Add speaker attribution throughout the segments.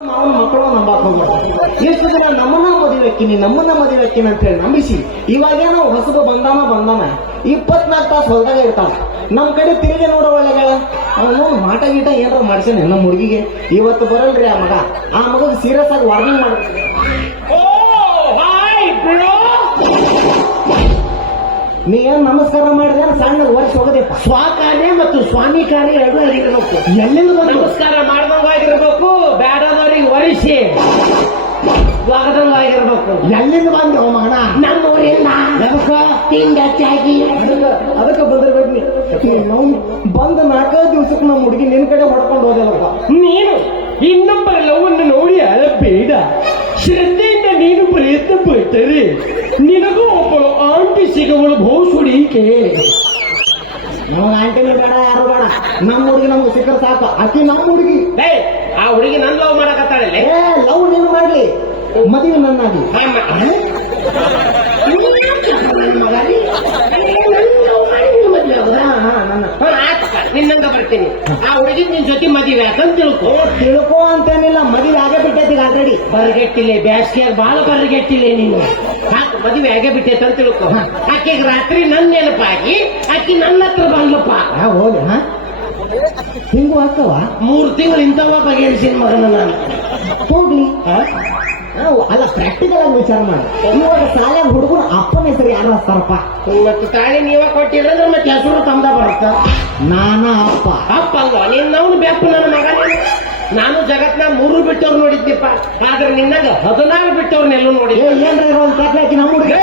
Speaker 1: ನಾವು ಮಕ್ಕಳು ನಂಬಾಕ್ ಹೋಗ್ಬೇಕು ಎಷ್ಟು ಜನ ನಮ್ಮನ್ನ ಮದುವೆಕ್ಕಿನಿ ನಮ್ಮನ್ನ ಮದುವೆಕ್ಕಿನಿ ಅಂತ ಹೇಳಿ ನಂಬಿಸಿ ಇವಾಗೇನೋ ಹೊಸದು ಬಂದಾನ ಬಂದಾನ ಇಪ್ಪತ್ನಾಲ್ಕು ತಾಸು ಹೊಲ್ದಾಗ ಇರ್ತಾನ. ನಮ್ ಕಡೆ ತಿರುಗಿ ನೋಡೋ ಒಳ್ಳೆಗಳ. ಅವನು ಮಾಟ ಗೀಟ ಏನಾರ ಮಾಡ್ಸೇನೆ ನಮ್ಮ ಹುಡುಗಿಗೆ ಇವತ್ತು ಬರಲ್ರಿ ಆ ಮಗ. ಆ ಮಗ ಸೀರಿಯಸ್ ಆಗಿ ವಾರ್ನಿಂಗ್ ಮಾಡಿ. ನೀ ಏನ್ ನಮಸ್ಕಾರ ಮಾಡಿದ್ರೆ ಸಣ್ಣ ವರ್ಷ ಹೋಗದೆ
Speaker 2: ಸ್ವಾಕಾರ್ಯ ಮತ್ತು ಸ್ವಾಮಿ ಕಾರ್ಯ ಎರಡು ಆಗಿರಬೇಕು
Speaker 1: ಎಲ್ಲಿಂದ
Speaker 2: ನಮಸ್ಕಾರ ಮಾಡ್ದಂಗಾಗಿರ್ಬೇಕು ಬೇಡದವ್ರಿಗೆ ಒರಿಸಿ. ಆಗಿರ್ಬೇಕು
Speaker 1: ಎಲ್ಲಿಂದ ಬಂದು ಮಗನ?
Speaker 2: ನಮ್ಮೂರಿಂದ
Speaker 1: ಊರಿಂದ
Speaker 2: ಹಚ್ಚಾಗಿ
Speaker 1: ಅದಕ್ಕೆ ಬಂದಿರ್ಬೇಕು ನಾವು ಬಂದ ನಾಲ್ಕೈದು ದಿವ್ಸಕ್ಕೆ ನಮ್ಮ ಹುಡುಗಿ ನಿನ್ ಕಡೆ ಹೊಡ್ಕೊಂಡು ಹೋದಲ್ಲಪ್ಪ
Speaker 2: ನೀನು ಇನ್ನೊಬ್ಬರ ಲವನ್ನು ನೋಡಿ ಅಳಬೇಡ. ಶ್ರದ್ಧೆಯಿಂದ ನೀನು ಪ್ರಯತ್ನ ಪಡ್ತೀರಿ ನಿನಗೂ ಒಬ್ಬಳು ಆಂಟಿ ಸಿಗುವಳು ಬಹುಸುಡಿಕೆ
Speaker 1: ನಮಗ ಆಂಟಿನಿ ಬೇಡ ಯಾರು ಬೇಡ. ನಮ್ಮ ಹುಡುಗಿ ನಮ್ಗೆ ಸಿಕ್ಕರೆ ಸಾಕು. ಅತಿ ನಮ್ಮ ಹುಡುಗಿ.
Speaker 2: ಏ ಆ ಹುಡುಗಿ ನನ್ ಲವ್ ಮಾಡಕತ್ತಾಳೆ
Speaker 1: ಏ ಲವ್ ನೀನು ಮಾಡ್ಲಿ. ಮದುವೆ ನನ್ನಾಗಿ.
Speaker 2: ನಿನ್ನಂಗ ಬರ್ತೀನಿ. ಆ ಹುಡುಗಿ ನಿನ್ ಜೊತೆ ಮದುವೆ ಯಾಕಂತ ತಿಳ್ಕೊ.
Speaker 1: ತಿಳ್ಕೊ ಅಂತೇನಿಲ್ಲ. ಮದುವೆ ಆಗೇ ಬಿಟ್ಟೈತಿ ಆಲ್ರೆಡಿ
Speaker 2: ಬರಗೆಟ್ಟಿಲೆ ಬ್ಯಾಸ್ಗಿಯಾಗ ಬಾಳ ಬರಗೆಟ್ಟಿಲೆ ನೀನು. ಮದುವೆ ಆಗೇ ಬಿಟ್ಟೈತೆ ಅಂತ ತಿಳ್ಕೊ. ಆಕೆಗೆ ರಾತ್ರಿ ನನ್ ನೆನಪಾಗಿ ಆಕಿ ನನ್ನ ಹತ್ರ ಬಂದ್ಲಪ್ಪ.
Speaker 1: ಹೋಗಿ ಹಾ. ಹಿಂಗೂ ಆಗ್ತವ?
Speaker 2: ಮೂರ್ ತಿಂಗಳು ಇಂಥವ ಬಗೆಹರಿಸಿನ ಮಗನ ನಾನು.
Speaker 1: ಹೋಗ್ಲಿ. ಅಲ್ಲ ಪ್ರಾಕ್ಟಿಕಲ್ ಆಗಿ ವಿಚಾರ ಮಾಡಿ. ಇವಾಗ ಶಾಲೆ ಹುಡುಗರು ಅಪ್ಪನ ಹೆಸರು ಯಾರು ಹಸ್ತಾರಪ್ಪ
Speaker 2: ಇವತ್ತು ತಾಳಿ ನೀವ ಕೊಟ್ಟಿದ್ರೆ ಮತ್ತೆ ಹೆಸರು ತಂದ ಬರುತ್ತ?
Speaker 1: ನಾನ ಅಪ್ಪ.
Speaker 2: ಅಪ್ಪ ಅಲ್ವಾ? ನೀನ್ ನಾವು ಬೇಕು ನನ್ನ ಮಗ ನಾನು. ಜಗತ್ನ ಮೂರು ಬಿಟ್ಟವ್ರು ನೋಡಿದ್ದಿಪ್ಪ ಆದ್ರೆ ನಿನ್ನಾಗ ಹದಿನಾರು ಬಿಟ್ಟವ್ರನ್ನೆಲ್ಲೂ ನೋಡಿ
Speaker 1: ಏನ್ರ ಒಂದು ಕಟ್ಲೆ ಹಾಕಿ ನಮ್ಮ ಹುಡುಗಿ?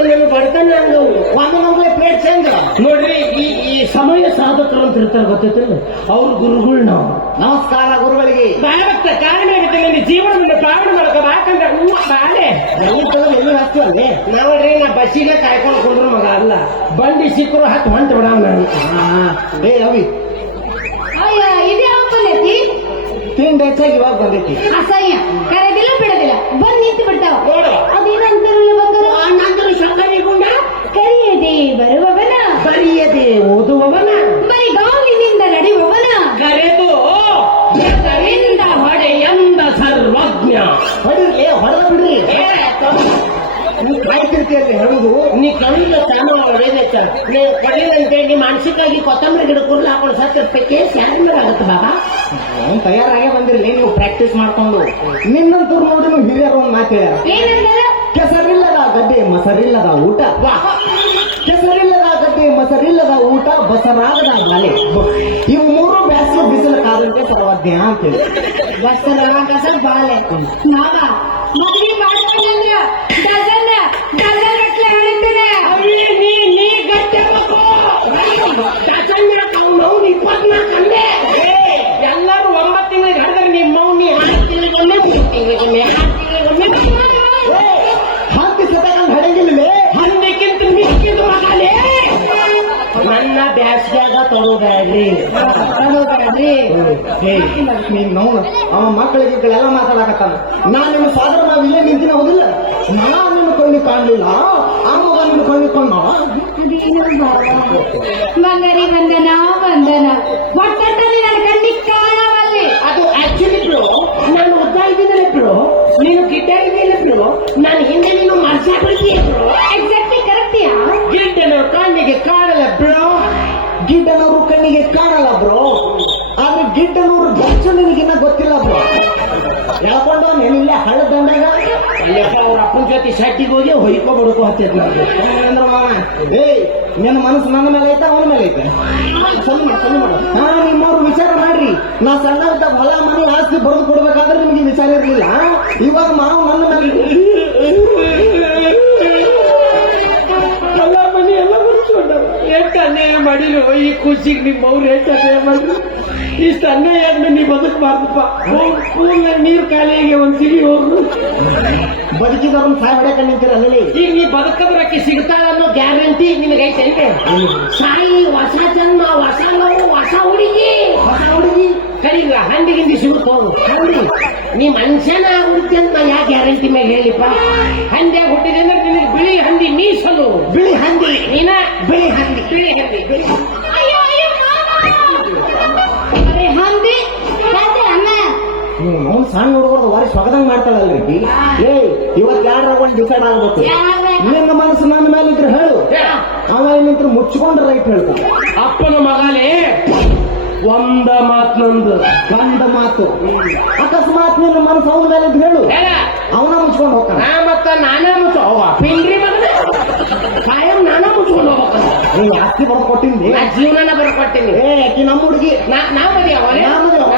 Speaker 2: ನೀವು ನಾನು ಅಂದು
Speaker 1: ಒಂದು ನಮ್ಗೆ ಪ್ಲೇಟ್ ಚೇಂಜ್
Speaker 2: ನೋಡ್ರಿ ಈ ಈ ಸಮಯ ಸಾಧಕರು ಅಂತ ಇರ್ತಾರೆ ಗೊತ್ತೈತಿಲ್ಲ ಅವ್ರ ಗುರುಗಳು ನಾವು
Speaker 1: ನಮಸ್ಕಾರ ಗುರುಗಳಿಗೆ.
Speaker 2: ಬಾಳತ್ತ ಕಾರಣ ಆಗುತ್ತೆ ನಿಮ್ಮ ಜೀವನದಿಂದ ಪ್ರಾರಂಭ ಮಾಡಕ ಯಾಕಂದ್ರೆ ಹೂವ ಬಾಳೆ.
Speaker 1: ಎಲ್ಲಿ ಹಾಕ್ತೀವಲ್ಲಿ
Speaker 2: ನೋಡ್ರಿ ನಾ ಬಸ್ಸಿಗೆ ಕಾಯ್ಕೊಂಡು ಕೊಡ್ರು ಮಗ ಅಲ್ಲ. ಬಂಡಿ ಸಿಕ್ಕರು ಹತ್ತು ಹೊಂಟು ಬಿಡ ನಾನು
Speaker 1: ಏ ಅವಿ ತಿಂಡಿ ಹೆಚ್ಚಾಗಿ ಇವಾಗ ಬಂದೈತಿ.
Speaker 3: ಅಸಹ್ಯ. ಕರೆದಿಲ್ಲ ಬಿಡದಿಲ್ಲ. ಬಂದ್ ನಿಂತು ಬಿಡ್ತಾವ.
Speaker 2: ನಂತರ ಶಂಕರಿಗುಂಡ
Speaker 3: ಕರಿಯದೆ ಬರುವವನ.
Speaker 2: ಬರೆಯದೆ ಓದುವವನ.
Speaker 3: ಬರಿ ಗಾಲಿನಿಂದ ನಡೆಯುವವನ.
Speaker 2: ಕರೆದು ಹೆಸರಿಂದ ಹೊಡೆಯಂದ ಸರ್ವಜ್ಞ.
Speaker 1: ಹೊಡಿರ್ಲಿ ಹೊಡೆದ ಬಿಡ್ರಿ. ನೀವು ಕಾಯ್ತಿರ್ತೀರಿ ಹೇಳುದು.
Speaker 2: ನೀ ಕಣ್ಣಿನ ತಾನು ಒಳ್ಳೇದೈತ ನೀ ಕಡಿದಂತೆ ನೀ ಮಾನಸಿಕವಾಗಿ ಕೊತ್ತಂಬರಿ ಗಿಡ ಕೂರ್ಲು ಹಾಕೊಂಡು ಸತ್ತಿರ್ತಕ್ಕೆ ಕೇಸ್ ಯಾರ ಆಗುತ್ತೆ ಬಾಬಾ?
Speaker 1: ಅವ್ನು ತಯಾರಾಗೇ ಬಂದಿರಲಿ. ನೀವು ಪ್ರಾಕ್ಟೀಸ್ ಮಾಡ್ಕೊಂಡು. ನಿನ್ನಂತೂ ನೋಡಿ ನೀವು ಹಿರಿಯರು ಒಂದು ಮಾತು ಹೇಳ್ಯಾರ. ಕೆಸರಿಲ್ಲದ ಗಡ್ಡೆ ಮೊಸರಿಲ್ಲದ ಊಟ.
Speaker 2: ವಾ
Speaker 1: ಕೆಸರಿಲ್ಲದ ಗಡ್ಡೆ ಮಸರಿಲ್ಲದ ಊಟ ಬಸರಾಗದ ಮನೆ. ಇವು ಮೂರು ಬ್ಯಾಸಿಗೆ ಬಿಸಿಲು ಕಾದಂತೆ ಸರ್ವಜ್ಞ ಅಂತೇಳಿ.
Speaker 3: ವಸ್ತ್ರ ಕಸ ಬಾಳೆ. ಮಾವ ಮದ್ವೆ ಮಾಡ್ಕೊಂಡ್ರ ಡಜನ್ ಡಜನ್ ಗಟ್ಲೆ ಹೇಳಿದ್ದಾರೆ.
Speaker 2: ಅವಿ, ನೀ ನೀ ಗಟ್ಟಿರ್ಬೇಕು. ಅವ್ನು ಇಪ್ಪತ್ನಾಲ್ಕು ನನ್ನ ಬ್ಯಾಸ್ಗ್ಯಾಗ ತಗೋಬೇಡ್ರಿ
Speaker 1: ನೀನ್ ನೋವು. ಅವ ಮಕ್ಕಳಿಗೆ ಎಲ್ಲ ಮಾತಾಡಕತ್ತಾನ. ನಾನು ನಿಮ್ಮ ಫಾದರ್ ನಾವು ಇಲ್ಲೇ ನಿಂತಿನ ಹೋಗಿಲ್ಲ ನಾನು ನಿನ್ನ ಕೊಂಡಿ ಕಾಣಲಿಲ್ಲ? ಅಮ್ಮ ನಿನ್ನ ಕೊಂಡಿ ಕೊಂಡ
Speaker 3: ಬಂಗಾರಿ ವಂದನ ವಂದನ. ಒಟ್ಟಲ್ಲಿ ನನ್ನ ಕಣ್ಣಿಗೆ ಕಾಣವಲ್ಲಿ.
Speaker 2: ಅದು ಆಕ್ಚುಲಿ ಬ್ರೋ ನಾನು ಉದ್ದ ಇದ್ದೀನಿ ಬ್ರೋ ನೀನು ಇದ್ದೀನಿ ಬ್ರೋ ನಾನು ಹಿಂದೆ ನೀನು ಬ್ರೋ
Speaker 3: ಎಕ್ಸಾಕ್ಟ್ಲಿ ಕರೆಕ್ಟಿಯಾ
Speaker 2: ಗಿಡ್ಡನ ಕಣ್ಣಿಗೆ ಬ್ರೋ
Speaker 1: ಗಿಡ್ಡನವರು ಕಣ್ಣಿಗೆ ಕಾಣಲ್ಲ ಬ್ರೋ. ಆದ್ರೆ ಗಿಡ್ಡನವರು ಗಚ್ಚು ನಿನಗಿನ್ನ ಗೊತ್ತಿಲ್ಲ ಬ್ರೋ. ಹೇಳ್ಕೊಂಡು ನೆನಿಲ್ಲೇ ಹಳ್ಳ ದಂಡಾಗ
Speaker 2: ಅಲ್ಲಪ್ಪ ಅವ್ರ ಅಪ್ಪನ ಜೊತೆ ಶಾಟಿಗೆ ಹೋಗಿ ಹೊಯ್ಕೊ ಬಡ್ಕೊ
Speaker 1: ಅಂದ್ರ ಏಯ್, ನಿನ್ನ ಮನಸ್ಸು ನನ್ನ ಮೇಲೆ ಐತಾ ಅವನ ಮೇಲೆ ಐತೆ? ನಾನು ನಿಮ್ಮವ್ರು ವಿಚಾರ ಮಾಡ್ರಿ. ನಾ ಸಣ್ಣ ಹೊಲ, ಮನೆ, ಆಸ್ತಿ ಬರೆದು ಕೊಡ್ಬೇಕಾದ್ರೆ ನಿಮ್ಗೆ ವಿಚಾರ ಇರ್ಲಿಲ್ಲ ಇವಾಗ ಮಾವು ನನ್ನ ಮೇಲೆ
Speaker 2: ಎಷ್ಟು ಅನ್ಯಾಯ ಮಾಡಿರು ಈ ಖುಷಿಗೆ ನಿಮ್ಮ ಅವ್ರು ಎಷ್ಟು ಅನ್ಯಾಯ ಮಾಡಿದ್ರು ಇಷ್ಟು ಅನ್ಯಾಯ ಆದ್ಮೇಲೆ ನೀ ಬದುಕಬಾರ್ದಪ್ಪ? ಕೂಲ ನೀರು ಖಾಲಿಯಾಗಿ ಒಂದ್ ಸಿಗಿ ಹೋಗು
Speaker 1: ಬದುಕಿದವ್ರನ್ನ ಸಾಯ್ ಹೊಡ್ಯಾಕ ನಿಂತಿರಲ್ಲ
Speaker 2: ಈಗ ನೀ ಬದುಕದ್ರಕ್ಕೆ ಸಿಗ್ತಾಳ ಅನ್ನೋ ಗ್ಯಾರಂಟಿ ನಿನಗೈತೆ ಸಾಯಿ ಹೊಸ ಜನ್ಮ ಹೊಸ ನೋವು ಹೊಸ ಹುಡುಗಿ.
Speaker 1: ಹೊಸ ಹುಡುಗಿ.
Speaker 2: ಕರೀಲ್ಲ ಹಂದಿ ಗಿಂಡಿ ಸಿಗುತ್ತೋ ಹಂದಿ ನೀ ಮನುಷ್ಯನ ಆಗುತ್ತೆ ಅಂತ ನಾ ಯಾ ಗ್ಯಾರಂಟಿ ಮೇಲೆ ಹೇಳಿಪ್ಪ? ಹಂದಿಯಾಗಿ ಹುಟ್ಟಿದೆ ಅಂದ್ರೆ ನಿನಗೆ ಬಿಳಿ ಹಂದಿ ಮೀಸಲು
Speaker 1: ಬಿಳಿ ಹಂದಿ.
Speaker 2: ನೀನ? ಬಿಳಿ ಹಂದಿ. ಬಿಳಿ ಹಂದಿ. ಬಿಳಿ
Speaker 3: ಅಯ್ಯೋ ಅಯ್ಯೋ ಅರೆ ಹಂದಿ ಯಾಕೆ
Speaker 1: ಅವ್ನು ಸಣ್ಣ ಹುಡುಗರ್ದು ವಾರಿ ಸ್ವಾಗದಂಗ್ ಮಾಡ್ತಾಳಲ್ರಿ ಏಯ್ ಇವತ್ ಯಾರ ಒಂದು ಡಿಸೈಡ್ ಆಗ್ಬೇಕು? ನಿನ್ನ ಮನಸ್ಸು ನನ್ನ ಮೇಲೆ ಇದ್ರೆ ಹೇಳು ಅವ ನಿಂತ್ರು ಮುಚ್ಕೊಂಡ್ರೆ ರೈಟ್ ಹೇಳ್ತಾನೆ.
Speaker 2: ಅಪ್ಪನ ಮಗನೇ. ಒಂದ ಮಾತನಂದ
Speaker 1: ಗಂಡ ಮಾತು. ಅಕಸ್ಮಾತ್ ನಿನ್ನ ಮನಸ್ಸು ಅವನ ಮೇಲೆ ಹೇಳು. ಅವನ ಮುಚ್ಕೊಂಡು ಹೋಗ್ತಾನೆ.
Speaker 2: ನಾ ಮತ್ತ ನಾನೇ ಮುಚ್ಚ ಅವ ಪಿಂಡ್ರಿ ಮಗನೇ. ಕಾಯಂ ನಾನೇ ಮುಚ್ಕೊಂಡು ಹೋಗ್ಬೇಕಂತ
Speaker 1: ನೀ ಆಸ್ತಿ ಬರ್ದು ಕೊಟ್ಟಿನಿ
Speaker 2: ನಾ ಜೀವನನ ಬರ್ಕೊಟ್ಟಿನಿ
Speaker 1: ಏ ಆಕಿ ನಮ್ಮ ಹುಡುಗಿ.
Speaker 2: ನಾ ನಾ ಮದಿ ಅವ
Speaker 1: ನಾ ಮದ್ವೆ ಅವ.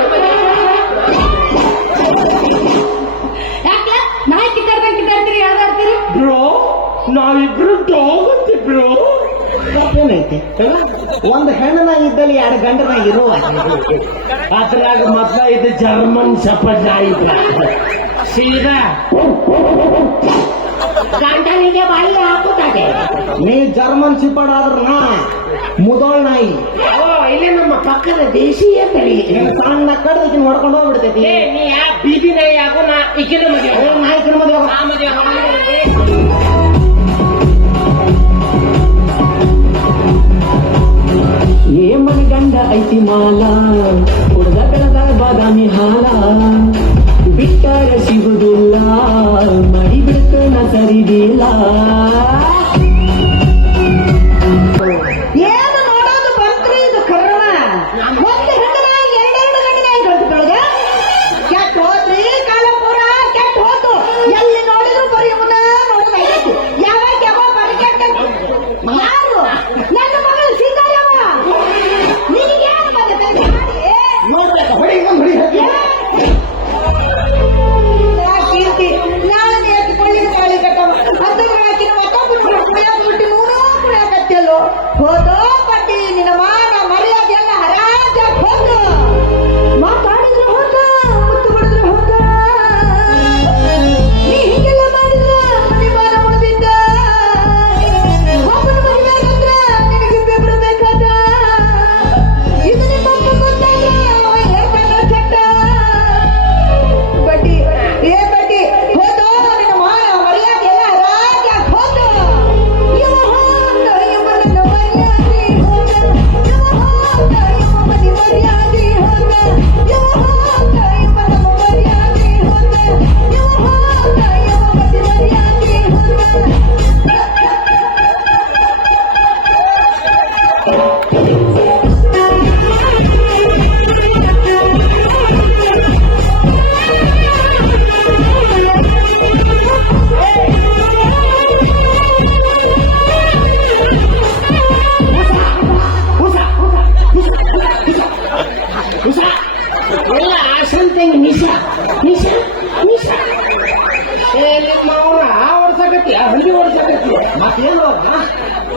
Speaker 3: ಯಾಕೆ? ನಾಯಿ ಕಿತ್ತಾಡ್ದಂಗೆ ಕಿತ್ತಾಡ್ತೀರಿ ಯಾವ್ದಾಡ್ತೀರಿ
Speaker 2: ಬ್ರೋ ನಾವಿಬ್ರು ಡಾಗ್ ಅಂತೆ ಬ್ರೋ.
Speaker 1: ಏನೈತಿ? ಒಂದು ಹೆಣ್ಣನ ಇದ್ದಲ್ಲಿ ಎರಡು ಗಂಡನ ಇರುವ
Speaker 2: ಅದ್ರಾಗ ಮೊದ್ಲ ಇದು ಜರ್ಮನ್ ಸಪಜ ಆಯ್ತು ಸೀದಾ. ಗಂಡನಿಗೆ ಬಾಯಿ ಹಾಕುತ್ತಾರೆ.
Speaker 1: ನೀ ಜರ್ಮನ್ ಸಿಪಡ ಆದ್ರ ನಾ ಮುದೋಳ್ ನಾಯಿ.
Speaker 2: ಇಲ್ಲೇ ನಮ್ಮ ಪಕ್ಕದ ದೇಶೀಯ ತಳಿ.
Speaker 1: ಸಣ್ಣ ಕಡ್ದು ಈಕಿನ ಹೊಡ್ಕೊಂಡು ಹೋಗ್ಬಿಡ್ತೈತಿ.
Speaker 2: ನೀ ಯಾ ಬೀದಿ ನಾಯಿ ಆಗೋ ನಾ ಈಗಿನ ಮದುವೆ
Speaker 1: ನಾಯಿ ಮದುವೆ
Speaker 2: ಆ ಮದುವೆ
Speaker 4: ಏ ಮನಗಂಡ ಐತಿ ಮಾಲ ಕುಡ್ದ ಬೆಳದ ಬಾದಾಮಿ ಹಾಲ. ಬಿಟ್ಟರ ಸಿಗುದಿಲ್ಲ ಮಡಿ ಬಿಡ್ತನ ಸರಿದಿಲ್ಲ.
Speaker 3: ಏನು ನೋಡೋದು ಬರ್ತ್ರಿ ಇದು ಕರ್ಮ ಎಲ್ಲ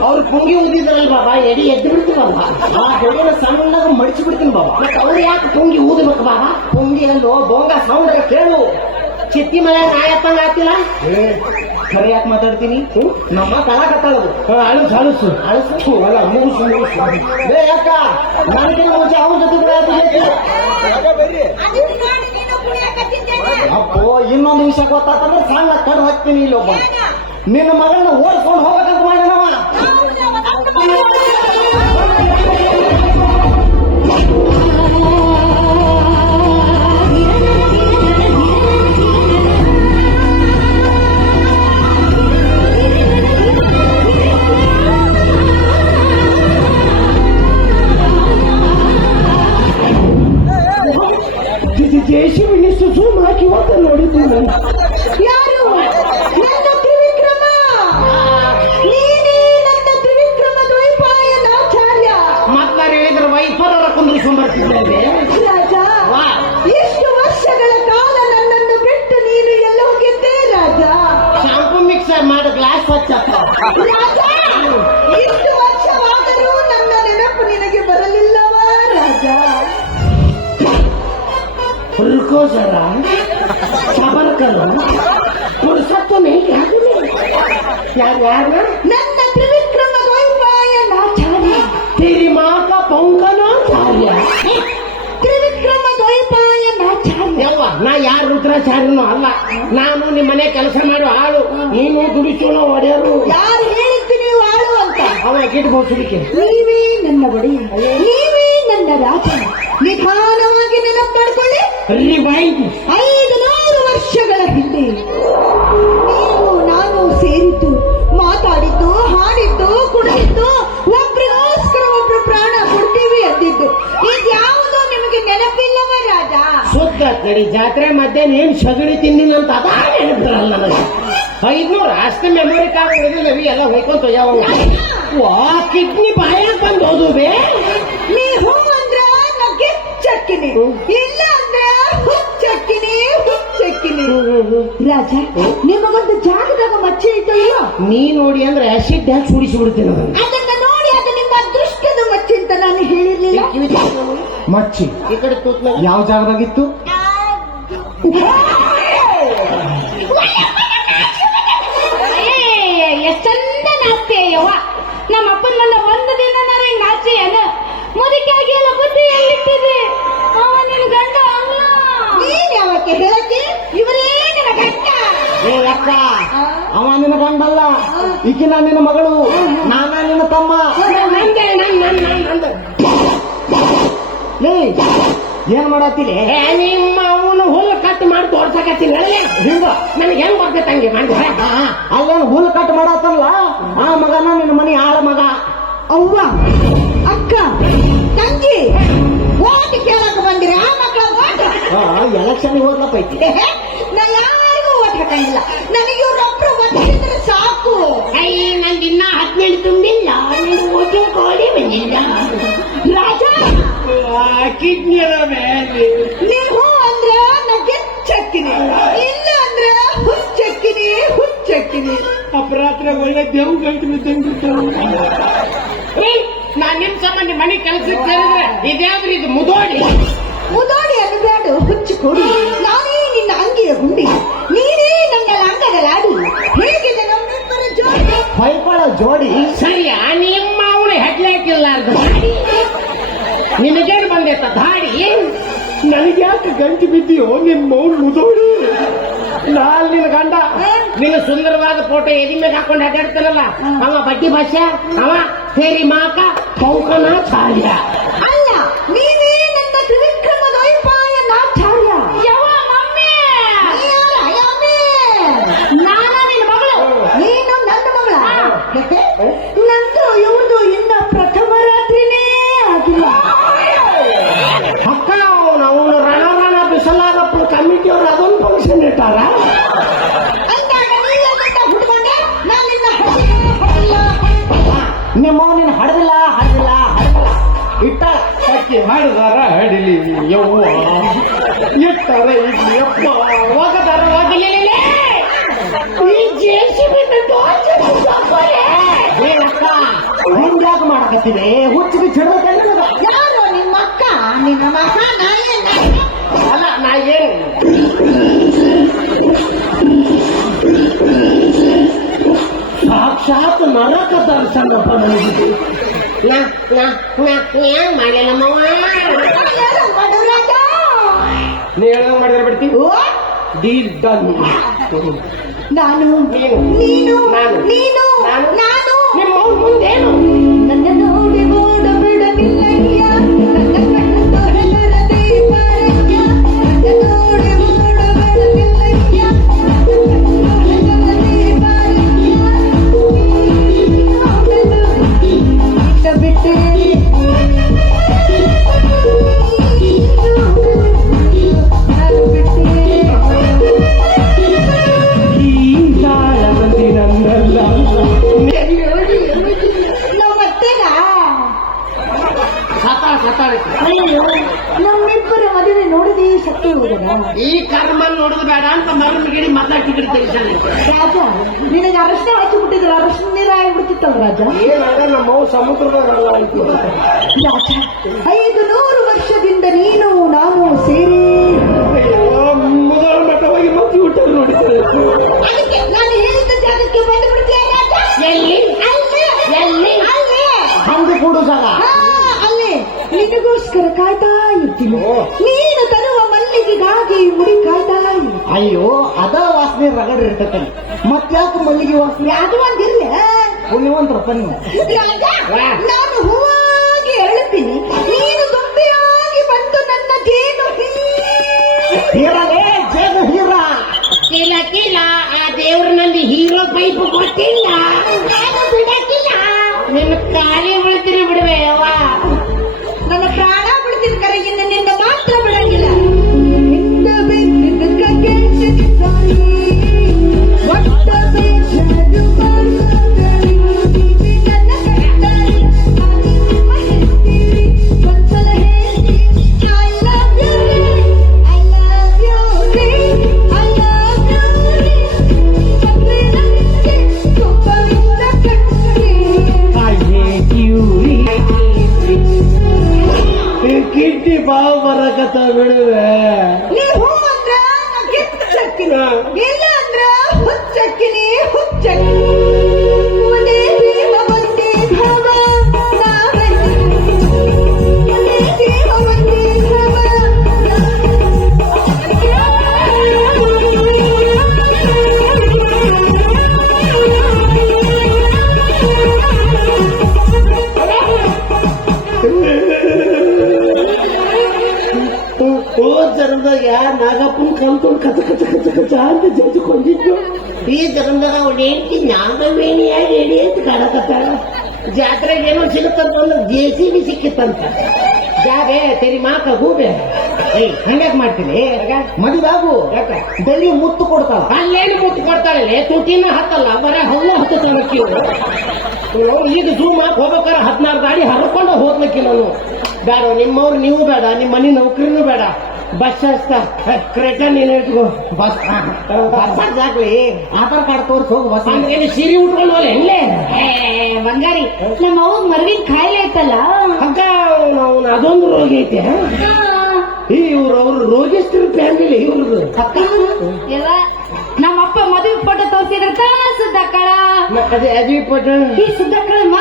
Speaker 2: ಅವ್ರು ಪುಂಗಿ ಊದಿದ್ರಲ್ಲ ಬಾಬಾ ಎಡಿ ಎದ್ದು ಬಿಡ್ತೀವಲ್ಲ
Speaker 1: ಆ ಹೊಡಿನ ಸಣ್ಣಗ ಮಡಿಸಿ ಬಿಡ್ತೀನಿ ಬಾಬಾ.
Speaker 2: ಮತ್ತೆ ಅವ್ರು ಯಾಕೆ ಪುಂಗಿ ಊದಬೇಕು ಬಾಬಾ?
Speaker 1: ಪುಂಗಿ ಅಲ್ಲೋ ಬೋಂಗ ಸೌಂಡ್ ಕೇಳು.
Speaker 2: ಚಿತ್ತಿ ಮಳೆ ನಾಯಪ್ಪಂಗ ಆಗ್ತಿಲ್ಲ?
Speaker 1: ಏ ಖರೆ ಯಾಕೆ ಮಾತಾಡ್ತೀನಿ? ನಮ್ಮ ಕಳಕತ್ತಾಳದು
Speaker 2: ಅಳಸು ಅಳಸು.
Speaker 1: ಅಳಿಸು? ಅಲ್ಲ ಮುಗಿಸು ಮುಗಿಸು. ಏ ಯಾಕ? ನನಗಿನ ಮುಂಚೆ ಅವ್ರ ಜೊತೆ ಕೂಡ ಅಪ್ಪೋ ಇನ್ನೊಂದು ವಿಷಯ ಗೊತ್ತಾತಂದ್ರೆ ಸಣ್ಣ ಕಣ್ಣು ಹಾಕ್ತೀನಿ ಇಲ್ಲೊಬ್ಬ. ನಿನ್ನ ಮಗಳನ್ನ ಓಡಿಸ್ಕೊಂಡು ಹೋಗ್ಬೇಕಂತ ಮಾಡ್ಯಾನವ
Speaker 2: रुको जरा सबर करो फुर्सत तो नहीं क्या क्या यार
Speaker 3: ನನ್ನ ತ್ರಿವಿಕ್ರಮ ದ್ವೈಪಾಯನಾಚಾರ್ಯ
Speaker 2: तेरी माँ का पौंकना चार्य
Speaker 3: ತ್ರಿವಿಕ್ರಮ ದ್ವೈಪಾಯನಾಚಾರ್ಯ
Speaker 2: ಯವ್ವ ನಾ ಯಾರು ರುದ್ರಾಚಾರ್ಯನೂ ಅಲ್ಲ ನಾನು ನಿಮ್ಮ ಮನೆ ಕೆಲಸ ಮಾಡೋ ಆಳು ನೀನು ದುಡಿಸೋಣ ಒಡೆಯರು
Speaker 3: ಯಾರು ಹೇಳಿದ್ದು ನೀವು ಆಳು ಅಂತ
Speaker 2: ಅವ ಗಿಡ್ಬೋದು ಸುಡಿಕೆ
Speaker 3: ನೀವೇ ನನ್ನ ಒಡೆಯ ನೀವೇ ನನ್ನ ರಾಜ ನಿಧಾನವಾಗಿ ನೆನಪು ಮಾಡಿಕೊಳ್ಳಿ
Speaker 2: ರಿವೈಂಡ್
Speaker 3: ಐದು ನೂರು ವರ್ಷಗಳ ಹಿಂದೆ ನೀವು ನಾನು ಸೇರಿದ್ದು ಮಾತಾಡಿದ್ದು ಹಾಡಿದ್ದು ಕುಡಿದಿದ್ದು ಒಬ್ರಿಗೋಸ್ಕರ ಒಬ್ರು ಪ್ರಾಣ ಕೊಡ್ತೀವಿ ಅಂದಿದ್ದು. ಇದ್ಯಾವುದೋ ನಿಮಗೆ ನೆನಪಿಲ್ಲವ ರಾಜ?
Speaker 2: ಶುದ್ಧ ಕಡಿ ಜಾತ್ರೆ ಮಧ್ಯಾಹ್ನ ಏನ್ ಸಗಣಿ ತಿಂದಿನಂತ ಅದ ನೆನಪಿರಲ್ಲ ನನಗೆ. ಐದ್ನೂರು ಅಷ್ಟು ಮೆಮೊರಿ ಕಾರ್ಡ್ ಉಳಿದಿಲ್ಲವಿ ಎಲ್ಲ ಹೋಯ್ಕೊಂತ ಯಾವ ವಾ ಕಿಡ್ನಿ ಬಾಯ ಬಂದು
Speaker 3: ಅಂದ್ರ ನಗೆಚ್ಚಕ್ಕಿನಿ ಇಲ್ಲ ಅಂದ್ರ ಹುಚ್ಚಕ್ಕಿನಿ ಹುಚ್ಚಕ್ಕಿನಿ ರಾಜ ನಿಮಗೊಂದು ಜಾಗದಾಗ ಮಚ್ಚೆ ಇತ್ತು ಇಲ್ಲ?
Speaker 2: ನೀ ನೋಡಿ ಅಂದ್ರೆ ಆಸಿಡ್ ಹಾಕಿ ಸುಡಿಸಿ ಬಿಡ್ತೇನೆ ಅದನ್ನ
Speaker 3: ನೋಡಿ ಅದು ನಿಮ್ಮ ಅದೃಷ್ಟದ ಮಚ್ಚೆ ಅಂತ ನಾನು ಹೇಳಿರ್ಲಿಲ್ಲ.
Speaker 1: ಮಚ್ಚಿ.
Speaker 2: ಈ ಕಡೆ
Speaker 1: ಯಾವ ಜಾಗದಾಗಿತ್ತು?
Speaker 5: ಎಷ್ಟಂದ ನಾಸ್ತಿ ಅಯ್ಯವ್ವ. ನಮ್ಮ ಅಪ್ಪನ ಒಂದು ದಿನ ನಾನು ಹಿಂಗ್ ನಾಚಿ ಅನ ಮುದುಕಾಗಿ ಎಲ್ಲ ಬುದ್ಧಿ ಎಲ್ಲಿಟ್ಟಿದೆ ಅವ ನಿನ್ ಗಂಡ ಅಲ್ಲ.
Speaker 3: ನೀನ್ ಯಾವಕ್ಕೆ ಹೇಳಕ್ಕೆ ಇವರೇ ನಿನ್ನ ಗಂಡ.
Speaker 1: ಏ ಅಕ್ಕ ಅವ ನಿನ್ನ ಗಂಡಲ್ಲ. ಈಕಿನ ನಿನ್ನ ಮಗಳು. ನಾನ ನಿನ್ನ ತಮ್ಮ.
Speaker 2: ನನ್ ನನ್ ನನ್ ನಂದು.
Speaker 1: ಏನ್
Speaker 2: ಮಾಡತ್ತಿಲ್ಲ ನಿಮ್ಮ ಅವನು ಹುಲ್ಲು ಕಟ್ ಮಾಡಿ ತೋರ್ಸಕತ್ತಿಲ್ಲ
Speaker 1: ಹಿಂಗ.
Speaker 2: ನನಗೆ ಹೆಂಗ್ ಬರ್ತೈತೆ ಹಂಗೆ ಮಾಡಿ?
Speaker 1: ಅಲ್ಲೇನು ಅಲ್ಲೇನ್ ಕಟ್ ಮಾಡತ್ತಲ್ಲ ಆ ಮಗನ ನಿನ್ನ ಮನಿ ಆಳ ಮಗ ಎಲೆಕ್ಷನ್ ಹೋದ್ಲಪ್ಪ ಐತಿ.
Speaker 3: ನಾ ಯಾರಿಗೂ ಓಟ್ ಹಾಕಂಗಿಲ್ಲ. ನನಗೆ ಇವ್ರೊಬ್ರು ಒಟ್ಟಿದ್ರೆ ಸಾಕು.
Speaker 2: ಐ ನಂದು ಇನ್ನ ಹದಿನೇಳು ತುಂಬಿಲ್ಲ. ನೀನು ಓಕೆ ಕೋಡಿ ಬಂದಿಲ್ಲ.
Speaker 3: ರಾಜ!
Speaker 2: ಕಿಡ್ನಿ ಅದ ಮೇಲೆ.
Speaker 3: ನೀವು ಅಂದ್ರೆ ನಗೆ ಚಕ್ಕಿನಿ ಇಲ್ಲ ಅಂದ್ರೆ ಹುಚ್ಚಕ್ಕಿನಿ ಹುಚ್ಚಕ್ಕಿನಿ
Speaker 2: ಅಪರಾತ್ರ ಒಳ್ಳೆ ದೇವ್ ಗಂಟು ಬಿದ್ದಂಗಿರ್ತಾವ ನಾನ್ ನಿಮ್ ಸಂಬಂಧ ಮನೆ ಕೆಲಸಕ್ಕೆ ಸೇರಿದ್ರೆ ಇದ್ಯಾವ್ರಿ ಇದು ಮುದೋಡಿ
Speaker 3: ಮುದೋಡಿ ಹುಚ್ಚು ಕೊಡಿ. ನಾನೇ ನಿನ್ನ ಅಂಗಿಯ ಗುಂಡಿ ನೀನೇ ನನ್ನ ಅಂಗದ ಲಾಡಿ ಹೇಗಿದೆ ನಮ್ಮಿಬ್ಬರ ಜೋಡಿ?
Speaker 1: ಹೊಯ್ಕೊಳ್ಳೋ ಜೋಡಿ.
Speaker 2: ಸರಿ ನಿಮ್ಮ ಅವಳು ಹೆಡ್ಲಾಕಿಲ್ಲಾರ್ದು ನಿನಗೇನು ಬಂದೈತ ದಾಡಿ ನನಗ್ಯಾಕೆ ಗಂಟು ಬಿದ್ದೀಯೋ ನಿನ್ ಮೌನ್ ಮುದೋಡಿ ನಾಲ್ ನಿನ್ ಗಂಡ. ನಿನ್ನ ಸುಂದರವಾದ ಫೋಟೋ ಎದಿ ಮೇಲೆ ಹಾಕೊಂಡು ಅಡ್ಡಾಡ್ತಾನಲ್ಲ? ಅವ ಬಡ್ಡಿ ಭಾಷೆ ಅವ ಸೇರಿ ಮಾಕ ಪೌಕನ ಚಾರ್ಯ.
Speaker 3: ಅಲ್ಲ ನೀನೇ
Speaker 2: ಅಕ್ಕಿ ಹಾಡಿದಾರ ಹಡಿಲಿ ಯವ್ವ. ಇಟ್ಟಾರ ಇಡ್ಲಿ ಅಪ್ಪ ಹೋಗದಾರ
Speaker 1: ಏನಕ್ಕ? ಹಿಂಗ್ಯಾಕ ಮಾಡಕತ್ತೀರಿ ಹುಚ್ಚಿಗೆ ಚಿಡಬೇಕಂತ
Speaker 3: ಯಾರು ನಿಮ್ಮ ಅಕ್ಕ? ನಿನ್ನ ಮಗ
Speaker 2: ಅಲ್ಲ? ನಾ ಏನು? ಸಾಕ್ಷಾತ್ ನರಕ ದರ್ಶನಪ್ಪ ನನಗೆ ನಾ ನಾ ನಾ ಏನ್ ಮಾಡಿಲ್ಲ ನೀ ಹೇಳೋದು ಮಾಡಿದ್ರೆ ಬಿಡ್ತೀನಿ ಡೀಲ್ ಡನ್
Speaker 3: ನಾನು.
Speaker 2: ನೀನು
Speaker 3: ನಾನು.
Speaker 2: ನಾನು
Speaker 3: ನೀರ ರಾಜ
Speaker 2: ಏನಾಗ ನಮ್ಮ ಸಮುದ್ರದಾಗ ಆಯ್ತು
Speaker 3: ರಾಜ ಐದು ನೂರು ವರ್ಷದಿಂದ ನೀನು ನಾನು ಸೇರಿ.
Speaker 2: ಮೊದಲ ಮಟ್ಟವಾಗಿ ಮತ್ತೆ ಊಟ ನೋಡಿದ್ದಾರೆ
Speaker 3: ನಾನು ಹೇಳಿದ ಜಾಗಕ್ಕೆ ಬಂದು ರಾಜ?
Speaker 2: ಎಲ್ಲಿ?
Speaker 3: ಅಲ್ಲೇ.
Speaker 2: ಎಲ್ಲಿ?
Speaker 1: ಬಂದು ಕೂಡು ಜಾಗ
Speaker 3: ಹಾ, ಅಲ್ಲೇ. ನಿನಗೋಸ್ಕರ ಕಾಯ್ತಾ ಇರ್ತೀನಿ. ನೀನು ತರುವ ಮಲ್ಲಿಗೆಗಾಗಿ ಮುಡಿ ಕಾಯ್ತಾ ಇರ್ತೀನಿ.
Speaker 1: ಅಯ್ಯೋ ಅದ ವಾಸನೆ ರಗಡ್ ಇರ್ತೈತೆ ಮತ್ತ್ಯಾಕೆ ಮಲ್ಲಿಗೆ ವಾಸನೆ?
Speaker 3: ಅದು ಒಂದಿಲ್ಲ
Speaker 1: ಪುಣ್ಯವಂತರಪ್ಪ ನೀವು
Speaker 3: ರಾಜ ನಾನು ಹೂವಾಗಿ ಹೇಳ್ತೀನಿ ನೀನು ದುಂಬಿಯಾಗಿ ಬಂತು ನನ್ನ ಜೇನು
Speaker 1: ಹೀರಲೇ ಜೇನು ಹೀರ.
Speaker 2: ಕಿಲ ಕಿಲ ಆ ದೇವ್ರನಲ್ಲಿ ಹೀರೋ ಪೈಪ್ ಕೊಟ್ಟಿಲ್ಲ.
Speaker 3: ನಾನು ಬಿಡಕ್ಕಿಲ್ಲ
Speaker 2: ನಿನ್ನ ಕಾಲಿ ಉಳಿತಿರಿ ಬಿಡುವೆ ಅವ್ವ
Speaker 3: ವೇಳೆ
Speaker 2: ಹೋದ ಯಾರು ನಾಗಪ್ಪನ ಕಲ್ತ್ಕೊಂಡು ಕಚ ಕಚ ಕಚ ಕಚ ಅಂತ ಜಜ್ಕೊಂಡಿದ್ದು ಈ ಜನ್ಮದಾಗ ಅವಳು ಹೆಂಡತಿ ನಾಗವೇಣಿಯಾಗಿ ಹೇಳಿ ಅಂತ ಕಾಣಕತ್ತಾಳ. ಜಾತ್ರೆಗೆ ಏನೋ ಸಿಗುತ್ತಂತ ಒಂದು ಜೆ ಸಿ ಬಿ ಸಿಕ್ಕಿತ್ತಂತ. ಜಾಗೆ ತೆರಿ ಮಾಕ ಹೂಬೆ
Speaker 1: ಹಂಗ್ಯಾಕ್ ಮಾಡ್ತೀನಿ ಮದುವಾಗು? ಡೈಲಿ ಮುತ್ತು ಕೊಡ್ತಾಳ.
Speaker 2: ಅಲ್ಲೇನು ಮುತ್ತು ಕೊಡ್ತಾಳೆ? ತುಟಿನ ಹತ್ತಲ್ಲ. ಬರ ಹಲ್ಲು ಹತ್ತಿ ಈಗ ಜೂಮ್ ಹಾಕಿ ಹೋಗ್ಬೇಕಾರ ಹದಿನಾರು ಗಾಡಿ ಹರ್ಕೊಂಡು ಹೋಗ್ಲಿಕ್ಕೆ ನಾನು ಬೇಡ ನಿಮ್ಮವ್ರು ನೀವು ಬೇಡ, ನಿಮ್ಮ ಮನೆ ನೌಕರಿನೂ ಬೇಡ. ಬಸ್ ಹಸ್ತ ಕ್ರೇಟ ನೀನು ಇಟ್ಕೋ.
Speaker 1: ಬಸ್ ಬಸ್ ಹಾಕ್ಲಿ ಆಧಾರ್ ಕಾರ್ಡ್ ತೋರ್ಸ್ ಹೋಗು ಬಸ್
Speaker 2: ಅಂದ್ರೆ ಸೀರೆ ಉಟ್ಕೊಂಡು ಹೋಗ್ಲಿ ಹೆಂಗ್ಲೆ
Speaker 5: ಬಂಗಾರಿ ನಮ್ಮ ಅವ್ವ ಮರಗಿನ ಕಾಯಿಲೆ ಐತಲ್ಲ
Speaker 2: ಅಕ್ಕ ಅವ್ನ ಅದೊಂದು ರೋಗಿ ಐತೆ. ಇವ್ರು ಅವ್ರು ರೋಗಿಸ್ತಿರ್ ಫ್ಯಾಮಿಲಿ ಇವ್ರದ್ದು.
Speaker 5: ಅಕ್ಕ ಎಲ್ಲ ನಮ್ಮಪ್ಪ ಮದುವೆ ಫೋಟೋ ತೋರಿಸಿದ್ರೆ ಸುದ್ದಕ್ಕಳ
Speaker 2: ಅದೇ ಅದೇ ಪಟ
Speaker 5: ಈ ಸುದ್ದಕ್ಕಳಮ್ಮ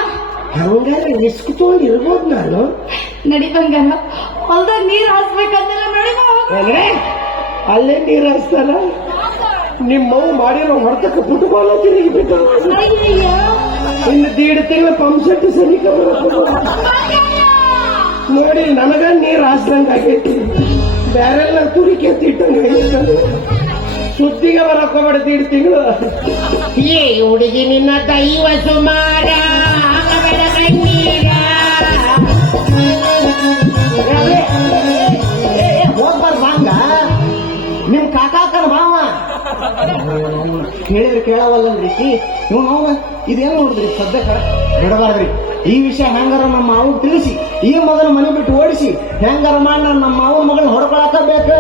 Speaker 2: ಹಂಗಾರೆ ರಿಸ್ಕ್ ತಗೊಂಡು ಇರ್ಬೋದು ನಾನು.
Speaker 5: ನಡಿ ಬಂಗಾರ ಹೊಲ್ದಾಗ ನೀರ್ ಹಾಸ್ಬೇಕಂತೆಲ್ಲ ನಡಿ
Speaker 2: ಅಂದ್ರೆ ಅಲ್ಲೇ ನೀರು ಹಾಸ್ತಾರ? ನಿಮ್ಮ ಮಾಡಿರೋ ಹೊರತಕ್ಕ ಫುಟ್ಬಾಲ್ ತಿರುಗಿಬಿಟ್ಟು
Speaker 5: ಅಯ್ಯಯ್ಯೋ.
Speaker 2: ಇನ್ನು ದೀಡ್ ತಿಂಗಳ ಪಂಪ್ ಸೆಟ್ ಸನಿಕ ನೋಡಿ ನನಗ ನೀರ್ ಹಾಸ್ದಂಗ ಆಗೈತಿ. ಬ್ಯಾರೆಲ್ಲ ತುರಿಕೆ ತಿಟ್ಟಂಗ ಸುದ್ದಿಗೆ ಬರಕೋಬೇಡ ಹೋಗ್ಬೇಡ ದೀಡ್ ತಿಂಗಳು. ಏ ಹುಡುಗಿ ನಿನ್ನ ದೈವ ಸುಮಾರ.
Speaker 1: ಹೋಗ್ಬಾರ್ದು ಹಂಗ ನಿಮ್ ಕಾಕಾಕನ ಮಾವ. ಕೇಳಿದ್ರೆ ಕೇಳವಲ್ಲನ್ರಿ ನೀವು ನಾವು ಇದೇನು ನೋಡಿದ್ರಿ? ಸದ್ಯಕ್ಕೆ ಬಿಡಬಾರ್ದ್ರಿ. ಈ ವಿಷಯ ಹೆಂಗಾರ ನಮ್ಮ ಮಾವು ತಿಳಿಸಿ. ಈ ಮಗನ ಮನೆ ಬಿಟ್ಟು ಓಡಿಸಿ. ಹೆಂಗಾರ ಮಾಡಿ ನಮ್ಮ ಮಾವನ ಮಗನ ಹೊಡ್ಕೊಳಕ ಬೇಕು.